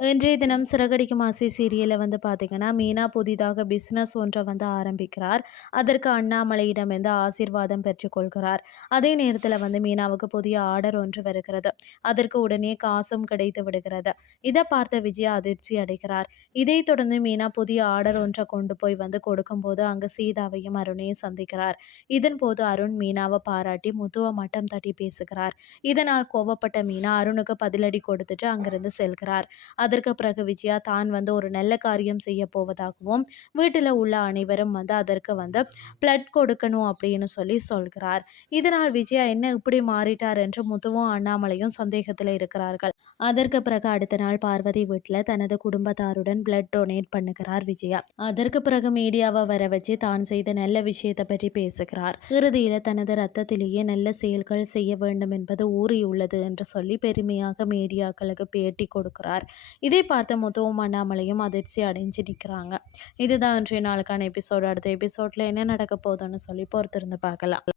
இன்றைய தினம் சிறகடிக்கும் ஆசை சீரியலில் வந்து பார்த்தீங்கன்னா மீனா புதிதாக பிஸ்னஸ் ஒன்றை வந்து ஆரம்பிக்கிறார். அதற்கு அண்ணாமலையிடம் வந்து ஆசீர்வாதம் பெற்றுக்கொள்கிறார் அதே நேரத்தில் வந்து மீனாவுக்கு புதிய ஆர்டர் ஒன்று வருகிறது. அதற்கு உடனே காசும் கிடைத்து விடுகிறது. இதை பார்த்த விஜயா அதிர்ச்சி அடைகிறார். இதைத் தொடர்ந்து மீனா புதிய ஆர்டர் ஒன்றை கொண்டு போய் வந்து கொடுக்கும்போது அங்கு சீதாவையும் அருணையும் சந்திக்கிறார். இதன் போது அருண் மீனாவை பாராட்டி முத்துவ மட்டம் தட்டி பேசுகிறார். இதனால் கோவப்பட்ட மீனா அருணுக்கு பதிலடி கொடுத்துட்டு அங்கிருந்து செல்கிறார். அதற்கு பிறகு விஜயா தான் வந்து ஒரு நல்ல காரியம் செய்ய போவதாகவும் வீட்டில் உள்ள அனைவரும் வந்து அதற்கு வந்து பிளட் கொடுக்கணும் அப்படின்னு சொல்லி சொல்கிறார். இதனால் விஜயா என்ன இப்படி மாறிட்டார் என்று முத்துவும் அண்ணாமலையும் சந்தேகத்தில் இருக்கிறார்கள். அதற்கு பிறகு அடுத்த நாள் பார்வதி வீட்டில் தனது குடும்பத்தாருடன் பிளட் டொனேட் பண்ணுகிறார் விஜயா. அதற்கு பிறகு மீடியாவை வர வச்சு தான் செய்த நல்ல விஷயத்தை பற்றி பேசுகிறார். இறுதியில் தனது ரத்தத்திலேயே நல்ல செயல்கள் செய்ய வேண்டும் என்பது ஊறியுள்ளது என்று சொல்லி பெருமையாக மீடியாக்களுக்கு பேட்டி கொடுக்கிறார். இதை பார்த்த முத்துவும் அண்ணாமலையும் அதிர்ச்சி அடைஞ்சு நிற்கிறாங்க இதுதான் இன்றைய நாளுக்கான எபிசோடு அடுத்த எபிசோட்ல என்ன நடக்க போகுதுன்னு சொல்லி பொறுத்திருந்து பார்க்கலாம்.